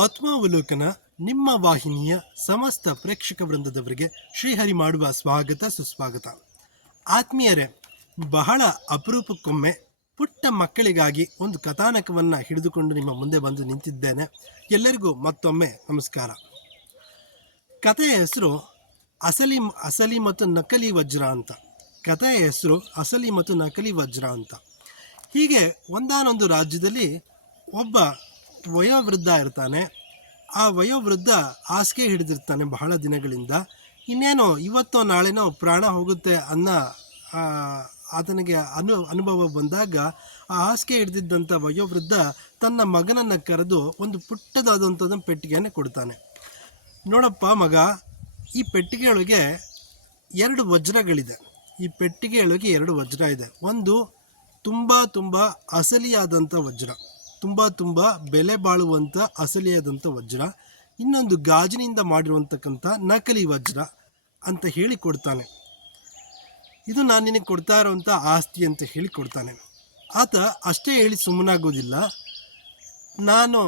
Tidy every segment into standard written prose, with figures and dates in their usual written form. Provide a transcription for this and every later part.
ಆತ್ಮಾವಲೋಕನ ನಿಮ್ಮ ವಾಹಿನಿಯ ಸಮಸ್ತ ಪ್ರೇಕ್ಷಕ ವೃಂದದವರಿಗೆ ಶ್ರೀಹರಿ ಮಾಡುವ ಸ್ವಾಗತ ಸುಸ್ವಾಗತ. ಆತ್ಮೀಯರೇ, ಬಹಳ ಅಪರೂಪಕ್ಕೊಮ್ಮೆ ಪುಟ್ಟ ಮಕ್ಕಳಿಗಾಗಿ ಒಂದು ಕಥಾನಕವನ್ನು ಹಿಡಿದುಕೊಂಡು ನಿಮ್ಮ ಮುಂದೆ ಬಂದು ನಿಂತಿದ್ದೇನೆ. ಎಲ್ಲರಿಗೂ ಮತ್ತೊಮ್ಮೆ ನಮಸ್ಕಾರ. ಕಥೆಯ ಹೆಸರು ಅಸಲಿ ಮತ್ತು ನಕಲಿ ವಜ್ರ ಅಂತ. ಕಥೆಯ ಹೆಸರು ಅಸಲಿ ಮತ್ತು ನಕಲಿ ವಜ್ರ ಅಂತ. ಹೀಗೆ ಒಂದಾನೊಂದು ರಾಜ್ಯದಲ್ಲಿ ಒಬ್ಬ ವಯೋವೃದ್ಧ ಇರ್ತಾನೆ. ಆ ವಯೋವೃದ್ಧ ಹಾಸಿಗೆ ಹಿಡಿದಿರ್ತಾನೆ ಬಹಳ ದಿನಗಳಿಂದ. ಇನ್ನೇನೋ ಇವತ್ತೋ ನಾಳೆನೋ ಪ್ರಾಣ ಹೋಗುತ್ತೆ ಅನ್ನೋ ಆತನಿಗೆ ಅನುಭವ ಬಂದಾಗ ಆ ಹಾಸಿಗೆ ಹಿಡಿದಿದ್ದಂಥ ವಯೋವೃದ್ಧ ತನ್ನ ಮಗನನ್ನು ಕರೆದು ಒಂದು ಪುಟ್ಟದಾದಂಥದ್ದನ್ನು ಪೆಟ್ಟಿಗೆಯನ್ನು ಕೊಡ್ತಾನೆ. ನೋಡಪ್ಪ ಮಗ, ಈ ಪೆಟ್ಟಿಗೆಯೊಳಗೆ 2 ವಜ್ರಗಳಿದೆ. ಈ ಪೆಟ್ಟಿಗೆಯೊಳಗೆ 2 ವಜ್ರ ಇದೆ. ಒಂದು ತುಂಬ ಅಸಲಿಯಾದಂಥ ವಜ್ರ, ತುಂಬ ಬೆಲೆ ಬಾಳುವಂಥ ಅಸಲಿಯಾದಂಥ ವಜ್ರ. ಇನ್ನೊಂದು ಗಾಜಿನಿಂದ ಮಾಡಿರುವಂತಕ್ಕಂಥ ನಕಲಿ ವಜ್ರ ಅಂತ ಹೇಳಿ ಕೊಡ್ತಾನೆ. ಇದು ನಾನು ನಿನಗೆ ಕೊಡ್ತಾ ಇರೋವಂಥ ಆಸ್ತಿ ಅಂತ ಹೇಳಿ ಕೊಡ್ತಾನೆ. ಆತ ಅಷ್ಟೇ ಹೇಳಿ ಸುಮ್ಮನಾಗೋದಿಲ್ಲ. ನಾನು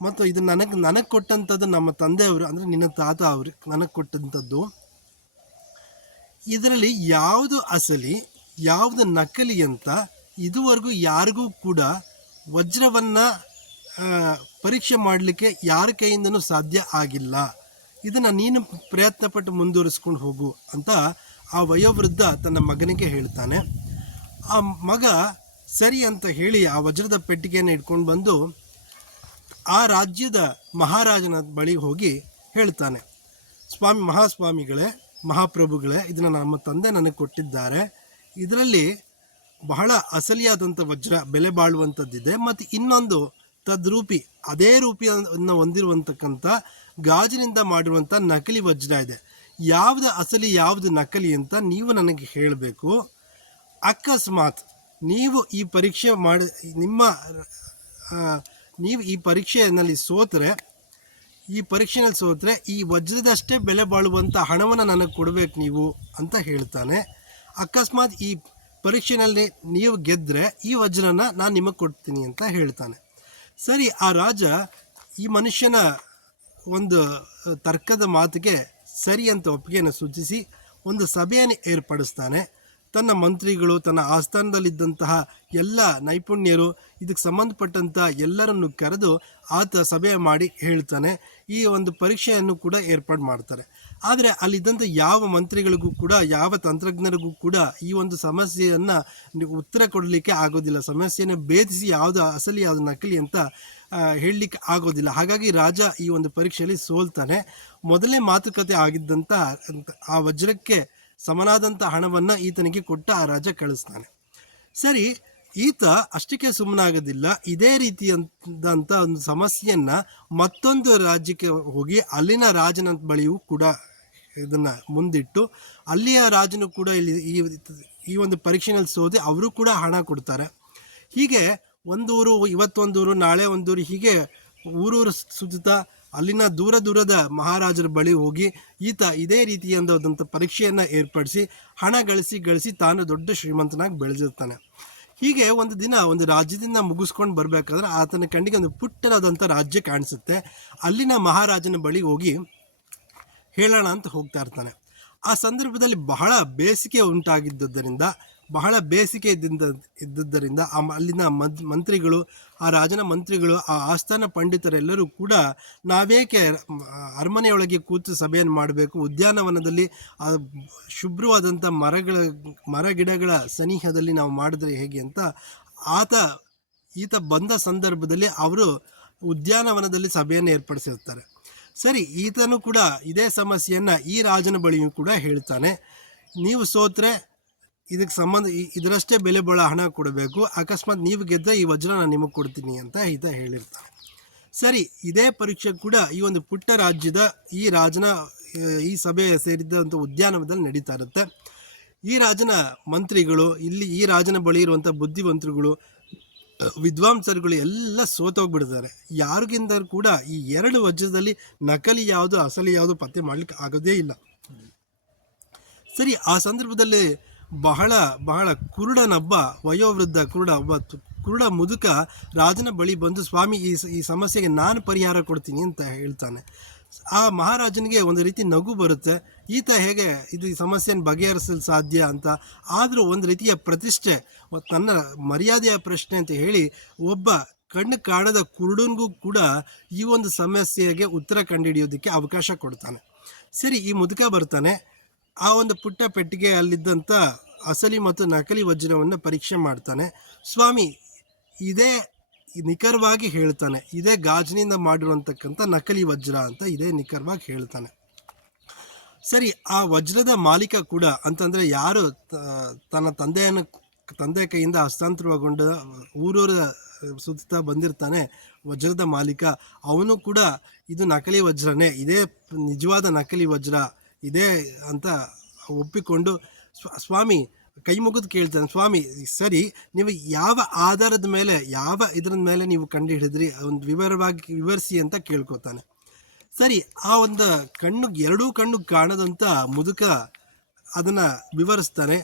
ಮತ್ತು ಇದು ನನಗೆ ಕೊಟ್ಟಂಥದ್ದು ನಮ್ಮ ತಂದೆಯವರು, ಅಂದರೆ ನಿನ್ನ ತಾತ ಅವರು ನನಗೆ ಕೊಟ್ಟಂಥದ್ದು. ಇದರಲ್ಲಿ ಯಾವುದು ಅಸಲಿ ಯಾವುದು ನಕಲಿ ಅಂತ ಇದುವರೆಗೂ ಯಾರಿಗೂ ಕೂಡ ವಜ್ರವನ್ನು ಪರೀಕ್ಷೆ ಮಾಡಲಿಕ್ಕೆ ಯಾರ ಕೈಯಿಂದನೂ ಸಾಧ್ಯ ಆಗಿಲ್ಲ. ಇದನ್ನು ನೀನು ಪ್ರಯತ್ನಪಟ್ಟು ಮುಂದುವರಿಸ್ಕೊಂಡು ಹೋಗು ಅಂತ ಆ ವಯೋವೃದ್ಧ ತನ್ನ ಮಗನಿಗೆ ಹೇಳ್ತಾನೆ. ಆ ಮಗ ಸರಿ ಅಂತ ಹೇಳಿ ಆ ವಜ್ರದ ಪೆಟ್ಟಿಗೆಯನ್ನು ಇಟ್ಕೊಂಡು ಬಂದು ಆ ರಾಜ್ಯದ ಮಹಾರಾಜನ ಬಳಿ ಹೋಗಿ ಹೇಳ್ತಾನೆ, ಮಹಾಸ್ವಾಮಿಗಳೇ, ಮಹಾಪ್ರಭುಗಳೇ, ಇದನ್ನು ನಮ್ಮ ತಂದೆ ನನಗೆ ಕೊಟ್ಟಿದ್ದಾರೆ. ಇದರಲ್ಲಿ ಬಹಳ ಅಸಲಿಯಾದಂಥ ವಜ್ರ, ಬೆಲೆ ಬಾಳುವಂಥದ್ದಿದೆ. ಮತ್ತು ಇನ್ನೊಂದು ತದ್ರೂಪಿ, ಅದೇ ರೂಪಿಯನ್ನು ಹೊಂದಿರುವಂತಕ್ಕಂಥ ಗಾಜಿನಿಂದ ಮಾಡಿರುವಂಥ ನಕಲಿ ವಜ್ರ ಇದೆ. ಯಾವುದು ಅಸಲಿ ಯಾವುದು ನಕಲಿ ಅಂತ ನೀವು ನನಗೆ ಹೇಳಬೇಕು. ಅಕಸ್ಮಾತ್ ನೀವು ಈ ಪರೀಕ್ಷೆ ನೀವು ಈ ಪರೀಕ್ಷೆಯಲ್ಲಿ ಸೋತರೆ, ಈ ವಜ್ರದಷ್ಟೇ ಬೆಲೆ ಬಾಳುವಂಥ ಹಣವನ್ನು ನನಗೆ ಕೊಡಬೇಕು ನೀವು ಅಂತ ಹೇಳ್ತಾನೆ. ಅಕಸ್ಮಾತ್ ಈ ಪರೀಕ್ಷೆಯಲ್ಲಿ ನೀವು ಗೆದ್ದರೆ ಈ ವಜ್ರನ ನಾನು ನಿಮಗೆ ಕೊಡ್ತೀನಿ ಅಂತ ಹೇಳ್ತಾನೆ. ಸರಿ, ಆ ರಾಜ ಈ ಮನುಷ್ಯನ ಒಂದು ತರ್ಕದ ಮಾತಿಗೆ ಸರಿ ಅಂತ ಒಪ್ಪಿಗೆಯನ್ನು ಸೂಚಿಸಿ ಒಂದು ಸಭೆಯನ್ನು ಏರ್ಪಡಿಸ್ತಾನೆ. ತನ್ನ ಮಂತ್ರಿಗಳು, ತನ್ನ ಆಸ್ಥಾನದಲ್ಲಿದ್ದಂತಹ ಎಲ್ಲ ನೈಪುಣ್ಯರು, ಇದಕ್ಕೆ ಸಂಬಂಧಪಟ್ಟಂಥ ಎಲ್ಲರನ್ನು ಕರೆದು ಆತ ಸಭೆ ಮಾಡಿ ಹೇಳ್ತಾನೆ. ಈ ಒಂದು ಪರೀಕ್ಷೆಯನ್ನು ಕೂಡ ಏರ್ಪಾಡು ಮಾಡ್ತಾರೆ. ಆದರೆ ಅಲ್ಲಿದ್ದಂಥ ಯಾವ ಮಂತ್ರಿಗಳಿಗೂ ಕೂಡ, ಯಾವ ತಂತ್ರಜ್ಞರಿಗೂ ಕೂಡ ಈ ಒಂದು ಸಮಸ್ಯೆಯನ್ನು ಉತ್ತರ ಕೊಡಲಿಕ್ಕೆ ಆಗೋದಿಲ್ಲ. ಸಮಸ್ಯೆಯನ್ನು ಭೇದಿಸಿ ಯಾವುದು ಅಸಲಿ ಯಾವುದು ನಕಲಿ ಅಂತ ಹೇಳಲಿಕ್ಕೆ ಆಗೋದಿಲ್ಲ. ಹಾಗಾಗಿ ರಾಜ ಈ ಒಂದು ಪರೀಕ್ಷೆಯಲ್ಲಿ ಸೋಲ್ತಾನೆ. ಮೊದಲೇ ಮಾತುಕತೆ ಆಗಿದ್ದಂಥ ಆ ವಜ್ರಕ್ಕೆ ಸಮನಾದಂಥ ಹಣವನ್ನು ಈತನಿಗೆ ಕೊಟ್ಟ ಆ ರಾಜ ಕಳಿಸ್ತಾನೆ. ಸರಿ, ಈತ ಅಷ್ಟಕ್ಕೆ ಸುಮ್ಮನಾಗೋದಿಲ್ಲ. ಇದೇ ರೀತಿಯಾದಂಥ ಒಂದು ಸಮಸ್ಯೆಯನ್ನು ಮತ್ತೊಂದು ರಾಜ್ಯಕ್ಕೆ ಹೋಗಿ ಅಲ್ಲಿನ ರಾಜನ ಬಳಿಯೂ ಕೂಡ ಇದನ್ನು ಮುಂದಿಟ್ಟು, ಅಲ್ಲಿಯ ರಾಜನು ಕೂಡ ಈ ಒಂದು ಪರೀಕ್ಷೆಯಲ್ಲಿ ಸೋದೆ ಅವರು ಕೂಡ ಹಣ ಕೊಡ್ತಾರೆ. ಹೀಗೆ ಒಂದೂರು, ಇವತ್ತೊಂದೂರು, ನಾಳೆ ಒಂದೂರು, ಹೀಗೆ ಊರೂರು ಸುತ್ತಾ ಅಲ್ಲಿನ ದೂರದ ಮಹಾರಾಜರ ಬಳಿ ಹೋಗಿ ಈತ ಇದೇ ರೀತಿಯಾದಂಥ ಪರೀಕ್ಷೆಯನ್ನು ಏರ್ಪಡಿಸಿ ಹಣ ಗಳಿಸಿ ತಾನು ದೊಡ್ಡ ಶ್ರೀಮಂತನಾಗಿ ಬೆಳೆದಿರ್ತಾನೆ. ಹೀಗೆ ಒಂದು ದಿನ ಒಂದು ರಾಜ್ಯದಿಂದ ಮುಗಿಸ್ಕೊಂಡು ಬರಬೇಕಾದ್ರೆ ಆತನ ಕಣ್ಣಿಗೆ ಒಂದು ಪುಟ್ಟದಾದಂಥ ರಾಜ್ಯ ಕಾಣಿಸುತ್ತೆ. ಅಲ್ಲಿನ ಮಹಾರಾಜನ ಬಳಿ ಹೋಗಿ ಹೇಳೋಣ ಅಂತ ಹೋಗ್ತಾ ಇರ್ತಾನೆ. ಆ ಸಂದರ್ಭದಲ್ಲಿ ಬಹಳ ಬೇಸಿಗೆ ಇದ್ದುದರಿಂದ ಅಲ್ಲಿನ ಮಂತ್ರಿಗಳು, ಆ ರಾಜನ ಮಂತ್ರಿಗಳು, ಆ ಆಸ್ಥಾನ ಪಂಡಿತರೆಲ್ಲರೂ ಕೂಡ ನಾವೇಕೆ ಅರಮನೆಯೊಳಗೆ ಕೂತು ಸಭೆಯನ್ನು ಮಾಡಬೇಕು, ಉದ್ಯಾನವನದಲ್ಲಿ ಆ ಶುಭ್ರವಾದಂಥ ಮರಗಿಡಗಳ ಸನಿಹದಲ್ಲಿ ನಾವು ಮಾಡಿದ್ರೆ ಹೇಗೆ ಅಂತ ಈತ ಬಂದ ಸಂದರ್ಭದಲ್ಲಿ ಅವರು ಉದ್ಯಾನವನದಲ್ಲಿ ಸಭೆಯನ್ನು ಏರ್ಪಡಿಸಿರ್ತಾರೆ. ಸರಿ, ಈತನು ಕೂಡ ಇದೇ ಸಮಸ್ಯೆಯನ್ನು ಈ ರಾಜನ ಬಳಿಯೂ ಕೂಡ ಹೇಳ್ತಾನೆ. ನೀವು ಸೋತ್ರೆ ಇದರಷ್ಟೇ ಬೆಲೆ ಬಾಳೋ ಹಣ ಕೊಡಬೇಕು. ಅಕಸ್ಮಾತ್ ನೀವು ಗೆದ್ದರೆ ಈ ವಜ್ರ ನಾನು ನಿಮಗೆ ಕೊಡ್ತೀನಿ ಅಂತ ಈತ ಹೇಳಿರ್ತಾನೆ. ಸರಿ, ಇದೇ ಪರೀಕ್ಷೆ ಕೂಡ ಈ ಒಂದು ಪುಟ್ಟ ರಾಜ್ಯದ ಈ ರಾಜನ ಈ ಸಭೆ ಸೇರಿದಂಥ ಉದ್ಯಾನವನದಲ್ಲಿ ನಡೀತಾ ಇರುತ್ತೆ. ಈ ರಾಜನ ಮಂತ್ರಿಗಳು, ಈ ರಾಜನ ಬಳಿ ಇರುವಂಥ ಬುದ್ಧಿವಂತರುಗಳು, ವಿದ್ವಾಂಸರುಗಳು ಎಲ್ಲ ಸೋತೋಗ್ಬಿಡ್ತಾರೆ. ಯಾರಿಗಿಂತ ಕೂಡ ಈ 2 ವಜ್ರದಲ್ಲಿ ನಕಲಿ ಯಾವುದು ಅಸಲಿ ಯಾವುದು ಪತ್ತೆ ಮಾಡಲಿಕ್ಕೆ ಆಗೋದೇ ಇಲ್ಲ. ಸರಿ, ಆ ಸಂದರ್ಭದಲ್ಲಿ ಬಹಳ ಕುರುಡನೊಬ್ಬ, ವಯೋವೃದ್ಧ ಕುರುಡ ಒಬ್ಬ ಕುರುಡ ಮುದುಕ ರಾಜನ ಬಳಿ ಬಂದು, ಸ್ವಾಮಿ ಈ ಸಮಸ್ಯೆಗೆ ನಾನು ಪರಿಹಾರ ಕೊಡ್ತೀನಿ ಅಂತ ಹೇಳ್ತಾನೆ. ಆ ಮಹಾರಾಜನಿಗೆ ಒಂದು ರೀತಿ ನಗು ಬರುತ್ತೆ, ಈತ ಹೇಗೆ ಇದು ಈ ಸಮಸ್ಯೆಯನ್ನು ಬಗೆಹರಿಸಲು ಸಾಧ್ಯ ಅಂತ. ಆದರೂ ಒಂದು ರೀತಿಯ ಪ್ರತಿಷ್ಠೆ, ತನ್ನ ಮರ್ಯಾದೆಯ ಪ್ರಶ್ನೆ ಅಂತ ಹೇಳಿ ಒಬ್ಬ ಕಣ್ಣು ಕಾಣದ ಕುರುಡನಿಗೂ ಕೂಡ ಈ ಒಂದು ಸಮಸ್ಯೆಗೆ ಉತ್ತರ ಕಂಡುಹಿಡಿಯೋದಕ್ಕೆ ಅವಕಾಶ ಕೊಡ್ತಾನೆ. ಸರಿ, ಈ ಮುದುಕ ಬರ್ತಾನೆ. ಆ ಒಂದು ಪುಟ್ಟ ಪೆಟ್ಟಿಗೆ ಅಲ್ಲಿದ್ದಂಥ ಅಸಲಿ ಮತ್ತು ನಕಲಿ ವಜ್ರವನ್ನು ಪರೀಕ್ಷೆ ಮಾಡ್ತಾನೆ. ಸ್ವಾಮಿ ಇದೇ ನಿಖರವಾಗಿ ಹೇಳ್ತಾನೆ, ಇದೇ ಗಾಜಿನಿಂದ ಮಾಡಿರುವಂತಕ್ಕಂಥ ನಕಲಿ ವಜ್ರ ಅಂತ ಇದೇ ನಿಖರವಾಗಿ ಹೇಳ್ತಾನೆ. ಸರಿ, ಆ ವಜ್ರದ ಮಾಲೀಕ ಕೂಡ ಅಂತಂದರೆ ಯಾರು ತನ್ನ ತಂದೆ ಕೈಯಿಂದ ಹಸ್ತಾಂತರಗೊಂಡ ಊರೂರ ಸುತ್ತಾ ಬಂದಿರ್ತಾನೆ ವಜ್ರದ ಮಾಲೀಕ, ಅವನು ಕೂಡ ಇದು ನಕಲಿ ವಜ್ರನೇ, ಇದೇ ನಿಜವಾದ ನಕಲಿ ವಜ್ರ ಇದೇ ಅಂತ ಒಪ್ಪಿಕೊಂಡು ಸ್ವಾಮಿ ಕೈ ಮುಗಿದು ಕೇಳ್ತಾನೆ, ಸ್ವಾಮಿ ಸರಿ ನೀವು ಯಾವ ಆಧಾರದ ಮೇಲೆ ಇದರ ಮೇಲೆ ನೀವು ಕಂಡು ಹಿಡಿದ್ರಿ ಒಂದು ವಿವರಿಸಿ ಅಂತ ಕೇಳ್ಕೊತಾನೆ. ಸರಿ, ಆ ಒಂದು ಎರಡೂ ಕಣ್ಣು ಕಾಣದಂಥ ಮುದುಕ ಅದನ್ನು ವಿವರಿಸ್ತಾನೆ.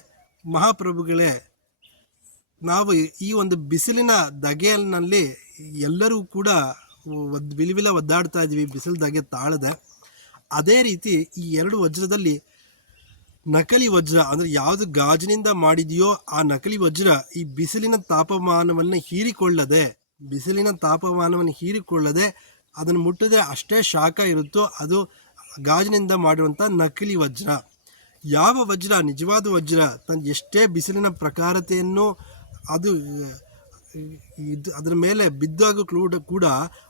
ಮಹಾಪ್ರಭುಗಳೇ, ನಾವು ಈ ಒಂದು ಬಿಸಿಲಿನ ಧಗೆಯಲ್ಲಿ ಎಲ್ಲರೂ ಕೂಡ ವಿಲವಿಲ ಒದ್ದಾಡ್ತಾ ಇದ್ವಿ, ಬಿಸಿಲು ಧಗೆ ತಾಳದೆ. ಅದೇ ರೀತಿ ಈ ಎರಡು ವಜ್ರದಲ್ಲಿ ನಕಲಿ ವಜ್ರ ಅಂದರೆ ಯಾವುದು ಗಾಜಿನಿಂದ ಮಾಡಿದೆಯೋ ಆ ನಕಲಿ ವಜ್ರ ಈ ಬಿಸಿಲಿನ ತಾಪಮಾನವನ್ನು ಹೀರಿಕೊಳ್ಳದೆ ಅದನ್ನು ಮುಟ್ಟಿದ್ರೆ ಅಷ್ಟೇ ಶಾಖ ಇರುತ್ತೋ ಅದು ಗಾಜಿನಿಂದ ಮಾಡಿರುವಂಥ ನಕಲಿ ವಜ್ರ. ಯಾವ ವಜ್ರ ನಿಜವಾದ ವಜ್ರ ತನ್ನ ಎಷ್ಟೇ ಬಿಸಿಲಿನ ಪ್ರಖರತೆಯನ್ನು ಅದು ಅದರ ಮೇಲೆ ಬಿದ್ದಾಗ ಕೂಡ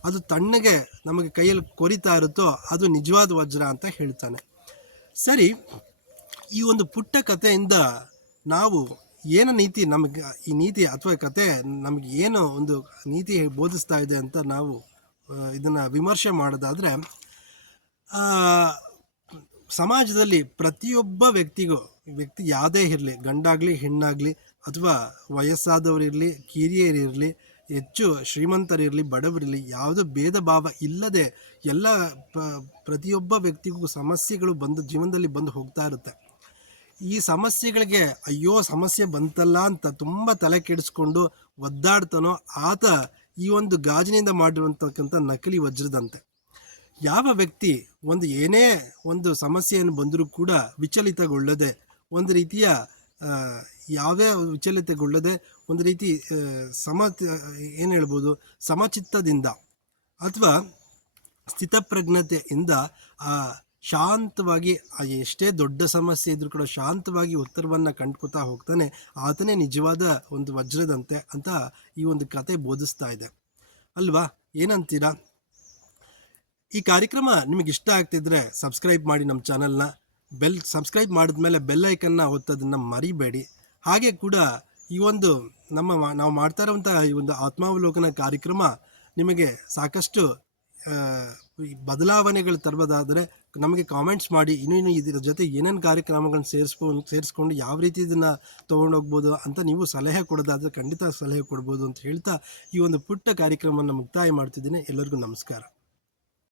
ಅದು ತಣ್ಣಗೆ ನಮಗೆ ಕೈಯಲ್ಲಿ ಕೊರಿತಾ ಇರುತ್ತೋ ಅದು ನಿಜವಾದ ವಜ್ರ ಅಂತ ಹೇಳ್ತಾನೆ. ಸರಿ, ಈ ಒಂದು ಪುಟ್ಟ ಕಥೆಯಿಂದ ನಾವು ಏನು ನೀತಿ ಈ ನೀತಿ ಅಥವಾ ಕತೆ ನಮಗೆ ಏನು ಒಂದು ನೀತಿ ಬೋಧಿಸ್ತಾ ಇದೆ ಅಂತ ನಾವು ಇದನ್ನು ವಿಮರ್ಶೆ ಮಾಡೋದಾದರೆ, ಸಮಾಜದಲ್ಲಿ ಪ್ರತಿಯೊಬ್ಬ ವ್ಯಕ್ತಿ ಯಾವುದೇ ಇರಲಿ, ಗಂಡಾಗಲಿ ಹೆಣ್ಣಾಗಲಿ ಅಥವಾ ವಯಸ್ಸಾದವರಿರಲಿ ಕಿರಿಯರಿರಲಿ, ಹೆಚ್ಚು ಶ್ರೀಮಂತರಿರಲಿ ಬಡವರಿರಲಿ, ಯಾವುದೋ ಭೇದ ಭಾವ ಇಲ್ಲದೆ ಎಲ್ಲ ಪ್ರತಿಯೊಬ್ಬ ವ್ಯಕ್ತಿಗೂ ಸಮಸ್ಯೆಗಳು ಜೀವನದಲ್ಲಿ ಬಂದು ಹೋಗ್ತಾ ಇರುತ್ತೆ. ಈ ಸಮಸ್ಯೆಗಳಿಗೆ ಅಯ್ಯೋ ಸಮಸ್ಯೆ ಬಂತಲ್ಲ ಅಂತ ತುಂಬ ತಲೆ ಕೆಡಿಸ್ಕೊಂಡು ಒದ್ದಾಡ್ತಾನೋ ಆತ ಈ ಒಂದು ಗಾಜಿನಿಂದ ಮಾಡಿರುವಂತಕ್ಕಂಥ ನಕಲಿ ವಜ್ರದಂತೆ. ಯಾವ ವ್ಯಕ್ತಿ ಏನೇ ಒಂದು ಸಮಸ್ಯೆಯನ್ನು ಬಂದರೂ ಕೂಡ ವಿಚಲಿತಗೊಳ್ಳದೆ, ಒಂದು ರೀತಿಯ ಯಾವುದೇ ವಿಚಲಿತಗೊಳ್ಳದೆ ಒಂದು ರೀತಿ ಸಮಚಿತ್ತದಿಂದ ಅಥವಾ ಸ್ಥಿತಪ್ರಜ್ಞತೆಯಿಂದ ಶಾಂತವಾಗಿ ಎಷ್ಟೇ ದೊಡ್ಡ ಸಮಸ್ಯೆ ಇದ್ರೂ ಕೂಡ ಶಾಂತವಾಗಿ ಉತ್ತರವನ್ನು ಕಂಡ್ಕೊತಾ ಹೋಗ್ತಾನೆ, ಆತನೇ ನಿಜವಾದ ಒಂದು ವಜ್ರದಂತೆ ಅಂತ ಈ ಒಂದು ಕತೆ ಬೋಧಿಸ್ತಾ ಇದೆ ಅಲ್ವಾ? ಏನಂತೀರಾ? ಈ ಕಾರ್ಯಕ್ರಮ ನಿಮಗೆ ಇಷ್ಟ ಆಗ್ತಿದ್ರೆ ಸಬ್ಸ್ಕ್ರೈಬ್ ಮಾಡಿ ನಮ್ಮ ಚಾನಲ್ನ. ಸಬ್ಸ್ಕ್ರೈಬ್ ಮಾಡಿದ್ಮೇಲೆ ಬೆಲ್ ಐಕನ್ನ ಒತ್ತೋದನ್ನು ಮರಿಬೇಡಿ. ಹಾಗೆ ಕೂಡ ಈ ಒಂದು ನಾವು ಮಾಡ್ತಾ ಇರುವಂಥ ಈ ಒಂದು ಆತ್ಮಾವಲೋಕನ ಕಾರ್ಯಕ್ರಮ ನಿಮಗೆ ಸಾಕಷ್ಟು ಬದಲಾವಣೆಗಳು ತರಬಹುದಾದರೆ ನಮಗೆ ಕಾಮೆಂಟ್ಸ್ ಮಾಡಿ, ಇನ್ನೂ ಇದರ ಜೊತೆ ಏನೇನು ಕಾರ್ಯಕ್ರಮಗಳನ್ನ ಸೇರಿಸ್ಕೊಂಡು ಯಾವ ರೀತಿ ಇದನ್ನು ತೊಗೊಂಡೋಗ್ಬೋದು ಅಂತ ನೀವು ಸಲಹೆ ಕೊಡೋದಾದರೆ ಖಂಡಿತ ಸಲಹೆ ಕೊಡ್ಬೋದು ಅಂತ ಹೇಳ್ತಾ ಈ ಒಂದು ಪುಟ್ಟ ಕಾರ್ಯಕ್ರಮವನ್ನು ಮುಕ್ತಾಯ ಮಾಡ್ತಿದ್ದೀನಿ. ಎಲ್ಲರಿಗೂ ನಮಸ್ಕಾರ.